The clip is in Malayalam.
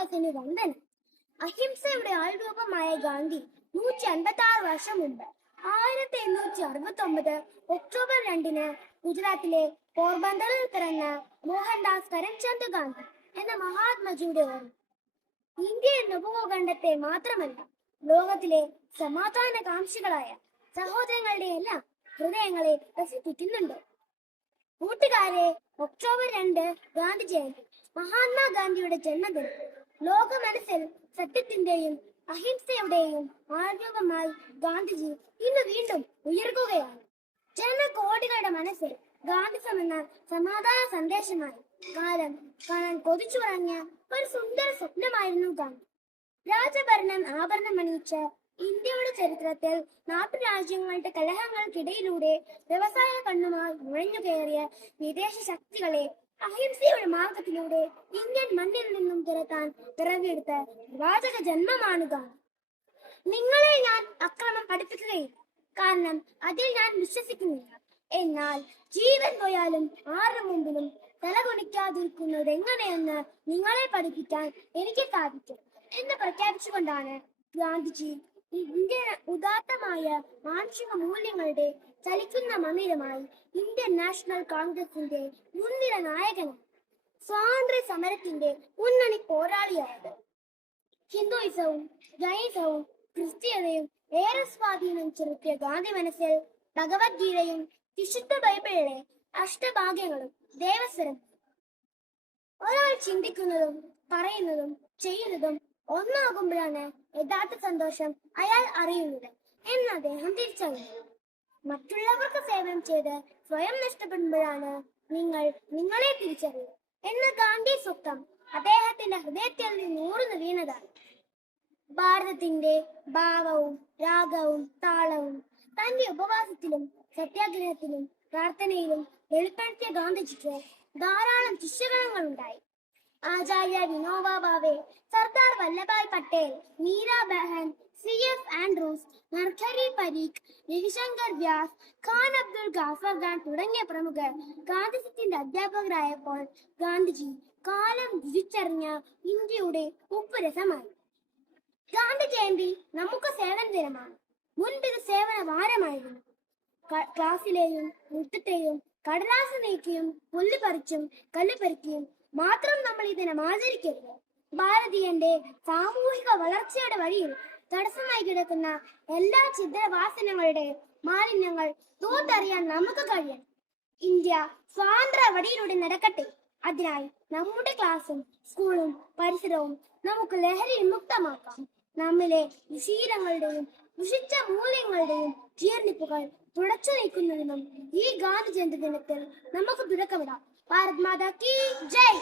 സമുദായത്തിന് വന്ദനം. അഹിംസയുടെ ആൾരൂപമായ ഗാന്ധി നൂറ്റി അൻപത്തി ആറ് വർഷം മുമ്പ് ആയിരത്തി എണ്ണൂറ്റി അറുപത്തി ഒമ്പത് ഒക്ടോബർ രണ്ടിന് ഗുജറാത്തിലെ പോർബന്തറിൽ പിറന്ന മോഹൻദാസ് കരംചന്ദ് ഗാന്ധി എന്ന മഹാത്മജിയുടെ ഓർമ്മ. ഇന്ത്യൻ ഉപഭൂഖണ്ഡത്തെ മാത്രമല്ല ലോകത്തിലെ സമാധാന കാംക്ഷികളായ സഹോദരങ്ങളുടെ എല്ലാം ഹൃദയങ്ങളെ പ്രസിദ്ധിക്കുന്നുണ്ട് കൂട്ടുകാരെ ഒക്ടോബർ രണ്ട് ഗാന്ധി ജയന്തി മഹാത്മാഗാന്ധിയുടെ ജന്മദിനം ലോക മനസ്സിൽ സത്യത്തിന്റെയും അഹിംസയുടെയും ആരോഗ്യമായി ഗാന്ധിജി ഇന്ന് വീണ്ടും ഉയർക്കുകയാണ്. ജനകോടികളുടെ മനസ്സിൽ ഗാന്ധിസം സമാധാന സന്ദേശമായി കാലം കാണാൻ കൊതിച്ചുറങ്ങിയ ഒരു സുന്ദര സ്വപ്നമായിരുന്നു ഗാന്ധി. രാജഭരണം ആഭരണം അണിയിച്ച ഇന്ത്യയുടെ ചരിത്രത്തിൽ നാട്ടുരാജ്യങ്ങളുടെ കലഹങ്ങൾക്കിടയിലൂടെ വ്യവസായ കണ്ണുമായി നുഴഞ്ഞു കയറിയ വിദേശ ശക്തികളെ അഹിംസയുടെ മാർഗത്തിലൂടെ ഇന്ത്യൻ മണ്ണിൽ നിന്നും തുരത്താൻ പിറവിയെടുത്ത വാചക ജന്മമാണ് നിങ്ങളെ ഞാൻ അക്രമം പഠിപ്പിക്കുകയില്ല. കാരണം അതിൽ ഞാൻ വിശ്വസിക്കുന്നില്ല. എന്നാൽ ജീവൻ പോയാലും ആരുടെ മുമ്പിലും തലകുണിക്കാതിരിക്കുന്നത് എങ്ങനെയെന്ന് നിങ്ങളെ പഠിപ്പിക്കാൻ എനിക്ക് സാധിക്കും എന്ന് പ്രഖ്യാപിച്ചുകൊണ്ടാണ് ഗാന്ധിജി ഇന്ത്യൻ ഉദാത്തമായ മാനുഷിക മൂല്യങ്ങളുടെ ചലിക്കുന്ന മന്ദിരമായി ഇന്ത്യൻ നാഷണൽ കോൺഗ്രസിന്റെ മുൻനിര നായകനാണ് സ്വാതന്ത്ര്യ സമരത്തിന്റെ മുന്നണി പോരാളിയായത്. ഹിന്ദുയിസവും ജൈനിസവും ക്രിസ്തീയതയും ഏറെ സ്വാധീനം ചെലുത്തിയ ഗാന്ധി മനസ്സിൽ ഭഗവത്ഗീതയും വിശുദ്ധ ബൈബിളിലെ അഷ്ടഭാഗ്യങ്ങളും ദേവസ്വരം ഒരാൾ ചിന്തിക്കുന്നതും പറയുന്നതും ചെയ്യുന്നതും ഒന്നാകുമ്പോഴാണ് യഥാർത്ഥ സന്തോഷം അയാൾ അറിയുന്നത് എന്ന് അദ്ദേഹം തിരിച്ചറിഞ്ഞു. മറ്റുള്ളവർക്ക് സേവനം ചെയ്ത് സ്വയം നഷ്ടപ്പെടുമ്പോഴാണ് നിങ്ങൾ നിങ്ങളെ തിരിച്ചറിയുക. എന്ന ഗാന്ധി സ്വപ്നം അദ്ദേഹത്തിന്റെ ഹൃദയത്തിൽ നിന്ന് ഊർന്നു വീണതാണ് ഭാരതത്തിന്റെ ഭാവവും രാഗവും താളവും തന്റെ ഉപവാസത്തിലും സത്യാഗ്രഹത്തിലും പ്രാർത്ഥനയിലും വെളിപ്പെടുത്തിയ ഗാന്ധിജിക്ക് ധാരാളം ശിഷ്യഗണങ്ങൾ ഉണ്ടായി Acharya Vinoba Sardar Vallabhbhai Patel Meera Behn C F Andrews Narhari Parikh Ravishankar Vyas Khan Abdul Ghaffar Khan തുടങ്ങിയ പ്രമുഖർ. ഗാന്ധിജിത്തിന്റെ അധ്യാപകരായപ്പോൾ ഗാന്ധിജി കാലം തിരിച്ചറിഞ്ഞ ഇന്ത്യയുടെ ഉപ്പുരസമായി. ഗാന്ധി ജയന്തി നമുക്ക് സേവന ദിനമാണ് മുൻപിത് സേവന വാരമായിരുന്നു ക്ലാസ്സിലെയും മുട്ടത്തെയും കടലാസ് നീക്കിയും പുല്ല് പറിച്ചും കല്ല് പറിക്കുകയും മാത്രം നമ്മൾ ഈ ദിനം ആചരിക്കരുത്. ഭാരതീയന്റെ സാമൂഹിക വളർച്ചയുടെ വഴിയിൽ തടസ്സമായി കിടക്കുന്ന എല്ലാ ചിത്രവാസനങ്ങളുടെ മാലിന്യങ്ങൾ തൂത്തറിയാൻ നമുക്ക് കഴിയണം. ഇന്ത്യ സ്വാതന്ത്ര്യ വടിയിലൂടെ നടക്കട്ടെ. അതിനായി നമ്മുടെ ക്ലാസ്സും സ്കൂളും പരിസരവും നമുക്ക് ലഹരി വിമുക്തമാക്കാം നമ്മിലെ ശീലങ്ങളുടെയും ദുഷിച്ച മൂല്യങ്ങളുടെയും ജീർണിപ്പുകൾ തുടച്ചു നീക്കുന്നതിനും ഈ ഗാന്ധി ജയന്തി ദിനത്തിൽ നമുക്ക് തുടക്കമിടാം. ഭാരത് മാതാ കി ജയ്!